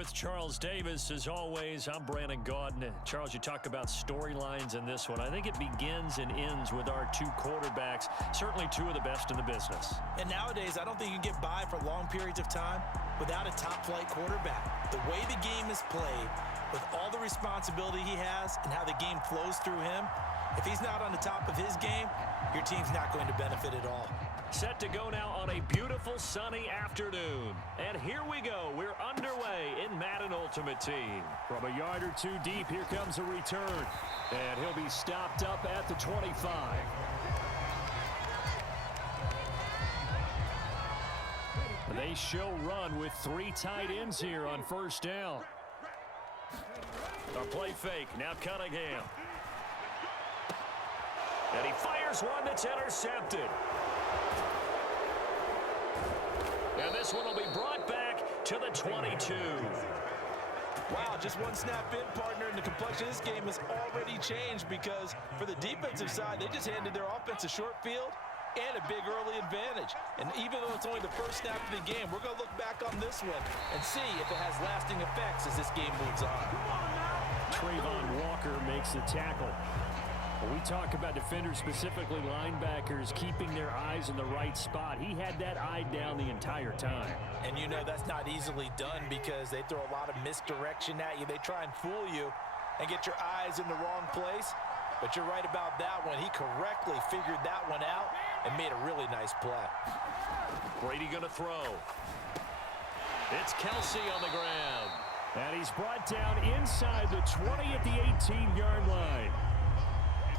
With Charles Davis, as always, I'm Brandon Gaudin. Charles, you talk about storylines in this one. I think it begins and ends with our two quarterbacks, certainly two of the best in the business. And nowadays, I don't think you can get by for long periods of time without a top-flight quarterback. The way the game is played, with all the responsibility he has and how the game flows through him, if he's not on the top of his game, your team's not going to benefit at all. Set to go now on a beautiful sunny afternoon. And here we go. We're underway in Madden Ultimate Team. From a yard or two deep, here comes a return. And he'll be stopped up at the 25. They show run with three tight ends here on first down. A play fake. Now Cunningham. And he fires one that's intercepted. And this one will be brought back to the 22. Wow, just one snap in, partner, and the complexion of this game has already changed because for the defensive side, they just handed their offense a short field and a big early advantage. And even though it's only the first snap of the game, we're going to look back on this one and see if it has lasting effects as this game moves on. Trayvon Walker makes the tackle. When we talk about defenders, specifically linebackers, keeping their eyes in the right spot, he had that eye down the entire time. And you know that's not easily done because they throw a lot of misdirection at you. They try and fool you and get your eyes in the wrong place. But you're right about that one. He correctly figured that one out and made a really nice play. Brady going to throw. It's Kelsey on the ground. And he's brought down inside the 20 at the 18-yard line.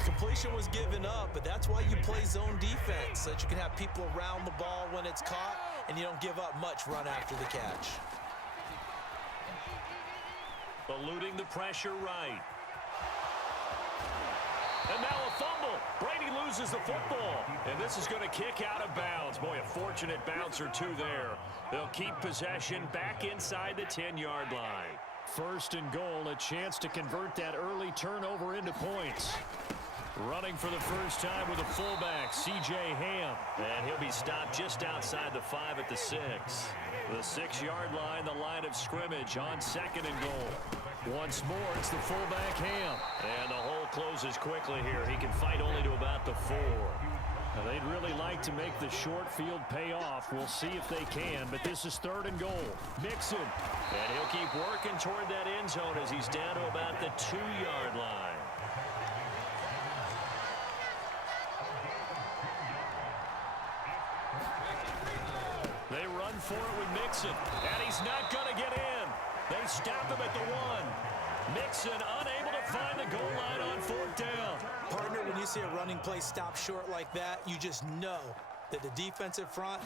Completion was given up, but that's why you play zone defense, so that you can have people around the ball when it's caught, and you don't give up much run after the catch. Eluding the pressure right. And now a fumble. Brady loses the football, and this is going to kick out of bounds. Boy, a fortunate bounce or two there. They'll keep possession back inside the 10-yard line. First and goal, a chance to convert that early turnover into points. Running for the first time with a fullback, C.J. Ham. And he'll be stopped just outside the 5 at the 6. The 6-yard line, the line of scrimmage on second and goal. Once more, it's the fullback Ham. And the hole closes quickly here. He can fight only to about the 4. Now, they'd really like to make the short field pay off. We'll see if they can, but this is third and goal. Mixon. And he'll keep working toward that end zone as he's down to about the 2-yard line. They run for it with Mixon, and he's not going to get in. They stop him at the 1. Mixon unable to find the goal line on fourth down. Partner, when you see a running play stop short like that, you just know that the defensive front,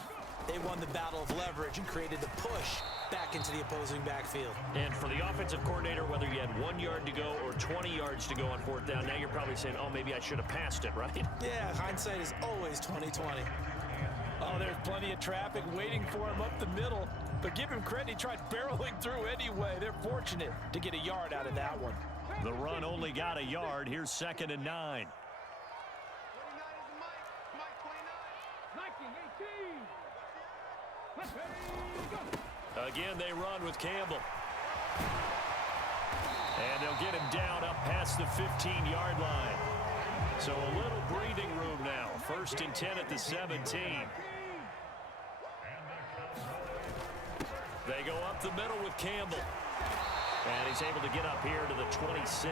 they won the battle of leverage and created the push back into the opposing backfield. And for the offensive coordinator, whether you had 1 yard to go or 20 yards to go on fourth down, now you're probably saying, oh, maybe I should have passed it, right? Yeah, hindsight is always 20/20. Oh, there's plenty of traffic waiting for him up the middle. But give him credit, he tried barreling through anyway. They're fortunate to get a yard out of that one. The run only got a yard. Here's 2nd and 9. Again, they run with Campbell. And they'll get him down up past the 15-yard line. So a little breathing room now. 1st and 10 at the 17. They go up the middle with Campbell. And he's able to get up here to the 26.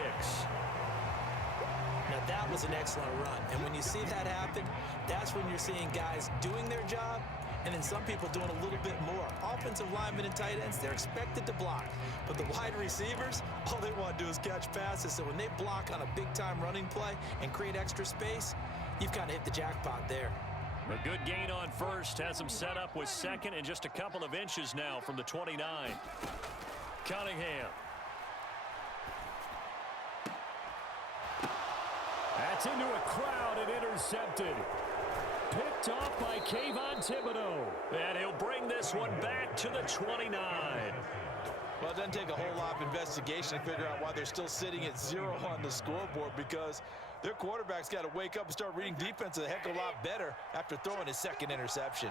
Now that was an excellent run. And when you see that happen, that's when you're seeing guys doing their job and then some people doing a little bit more. Offensive linemen and tight ends, they're expected to block. But the wide receivers, all they want to do is catch passes. So when they block on a big-time running play and create extra space, you've kind of hit the jackpot there. A good gain on first has him set up with second and just a couple of inches now from the 29. Cunningham. That's into a crowd and intercepted. Picked off by Kayvon Thibodeau. And he'll bring this one back to the 29. Well, it doesn't take a whole lot of investigation to figure out why they're still sitting at 0 on the scoreboard, because their quarterback's got to wake up and start reading defense a heck of a lot better after throwing his second interception.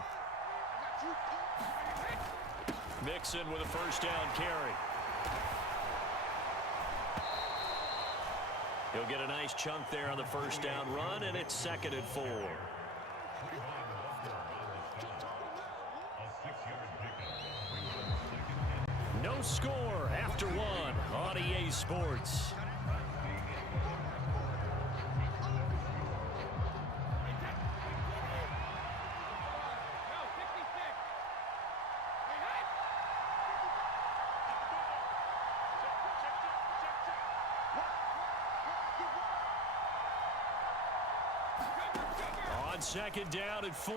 Mixon with a first down carry. He'll get a nice chunk there on the first down run, and it's 2nd and 4. No score after 1 on EA Sports. On 2nd down and 4.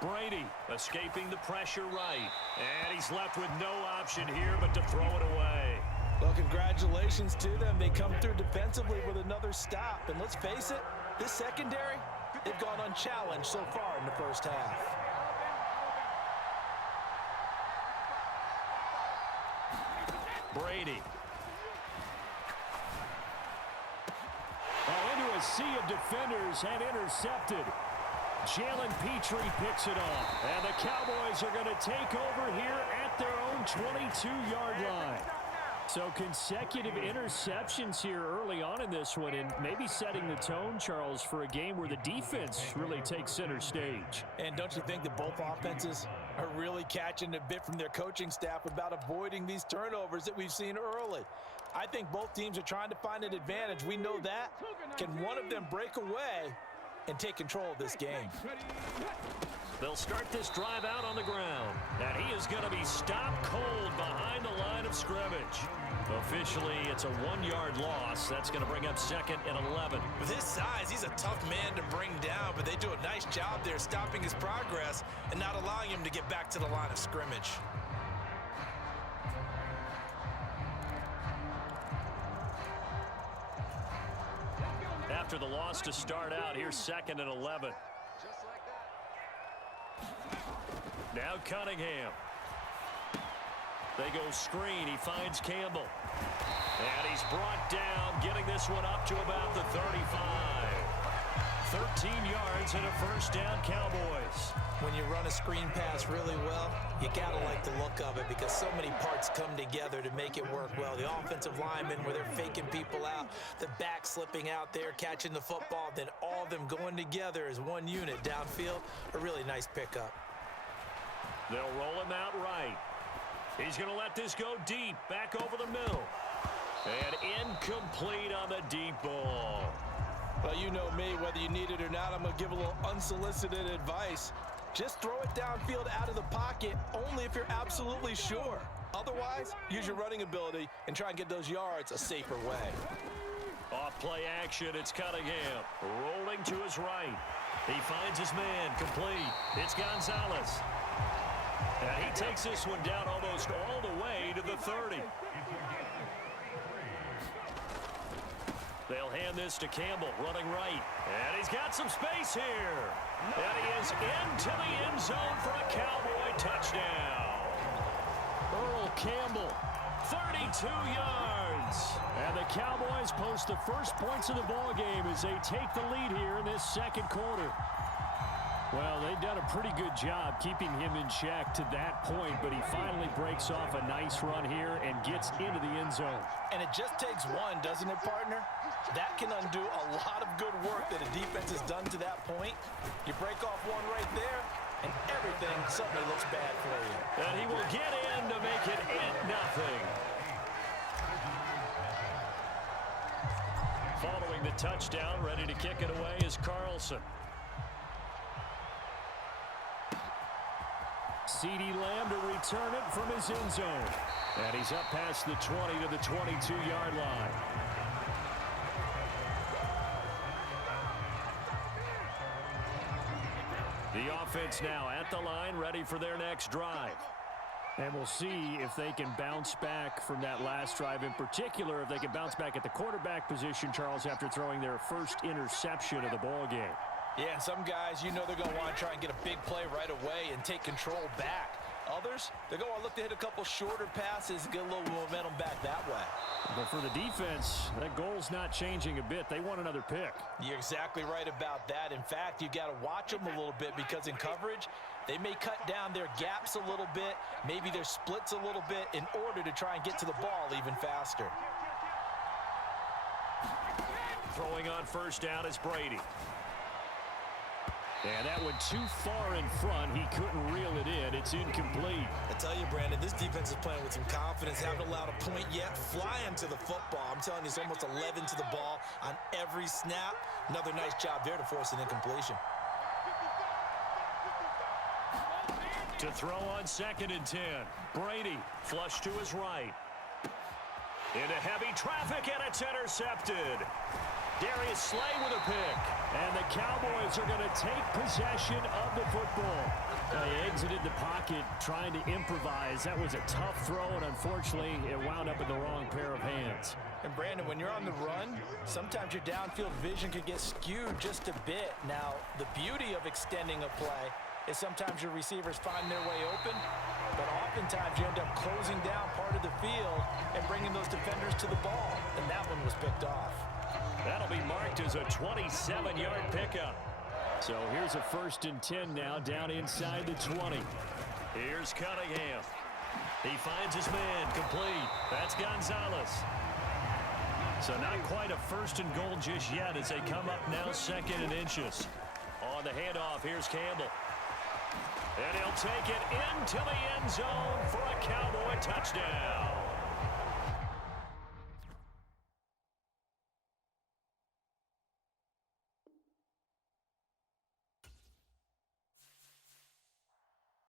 Brady escaping the pressure right. And he's left with no option here but to throw it away. Well, congratulations to them. They come through defensively with another stop. And let's face it, this secondary, they've gone unchallenged so far in the first half. Brady. Oh, into a sea of defenders and intercepted. Jalen Petrie picks it off. And the Cowboys are going to take over here at their own 22-yard line. So consecutive interceptions here early on in this one, and maybe setting the tone, Charles, for a game where the defense really takes center stage. And don't you think that both offenses are really catching a bit from their coaching staff about avoiding these turnovers that we've seen early? I think both teams are trying to find an advantage. We know that. Can one of them break away and take control of this game? They'll start this drive out on the ground. And he is going to be stopped cold behind the line of scrimmage. Officially, it's a 1-yard loss. That's going to bring up 2nd and 11. With his size, he's a tough man to bring down, but they do a nice job there stopping his progress and not allowing him to get back to the line of scrimmage. After the loss to start out, here's 2nd and 11. Now Cunningham. They go screen. He finds Campbell. And he's brought down, getting this one up to about the 35. 13 yards and a first down, Cowboys. When you run a screen pass really well, you got to like the look of it because so many parts come together to make it work well. The offensive linemen, where they're faking people out, the back slipping out there, catching the football, then all of them going together as one unit downfield. A really nice pickup. They'll roll him out right. He's going to let this go deep, back over the middle. And incomplete on the deep ball. Well, you know me, whether you need it or not, I'm going to give a little unsolicited advice. Just throw it downfield out of the pocket only if you're absolutely sure. Otherwise, use your running ability and try and get those yards a safer way. Off play action, it's Cunningham. Rolling to his right. He finds his man, complete. It's Gonzalez. And he takes this one down almost all the way to the 30. They'll hand this to Campbell, running right. And he's got some space here. And he is into the end zone for a Cowboy touchdown. Earl Campbell, 32 yards. And the Cowboys post the first points of the ball game as they take the lead here in this second quarter. Well, they've done a pretty good job keeping him in check to that point, but he finally breaks off a nice run here and gets into the end zone. And it just takes one, doesn't it, partner? That can undo a lot of good work that a defense has done to that point. You break off one right there, and everything suddenly looks bad for you. And he will get in to make it 8-0. Following the touchdown, ready to kick it away is Carlson. CeeDee Lamb to return it from his end zone. And he's up past the 20 to the 22-yard line. The offense now at the line, ready for their next drive. And we'll see if they can bounce back from that last drive, in particular, if they can bounce back at the quarterback position, Charles, after throwing their first interception of the ball game. Yeah, and some guys, you know they're going to want to try and get a big play right away and take control back. Others, they're going to look to hit a couple shorter passes and get a little momentum back that way. But for the defense, that goal's not changing a bit. They want another pick. You're exactly right about that. In fact, you got to watch them a little bit because in coverage, they may cut down their gaps a little bit, maybe their splits a little bit in order to try and get to the ball even faster. Throwing on first down is Brady. And that went too far in front. He couldn't reel it in. It's incomplete. I tell you, Brandon, this defense is playing with some confidence. Haven't allowed a point yet. Flying to the football. I'm telling you, it's almost 11 to the ball on every snap. Another nice job there to force an incompletion. To throw on 2nd and 10. Brady flush to his right. Into heavy traffic, and it's intercepted. Darius Slay with a pick. And the Cowboys are going to take possession of the football. They exited the pocket trying to improvise. That was a tough throw, and unfortunately, it wound up in the wrong pair of hands. And, Brandon, when you're on the run, sometimes your downfield vision can get skewed just a bit. Now, the beauty of extending a play is sometimes your receivers find their way open, but oftentimes you end up closing down part of the field and bringing those defenders to the ball, and that one was picked off. That'll be marked as a 27-yard pickup. So here's a 1st and 10 now, down inside the 20. Here's Cunningham. He finds his man, complete. That's Gonzalez. So not quite a 1st and goal just yet as they come up now 2nd and inches. On the handoff, here's Campbell. And he'll take it into the end zone for a Cowboy touchdown.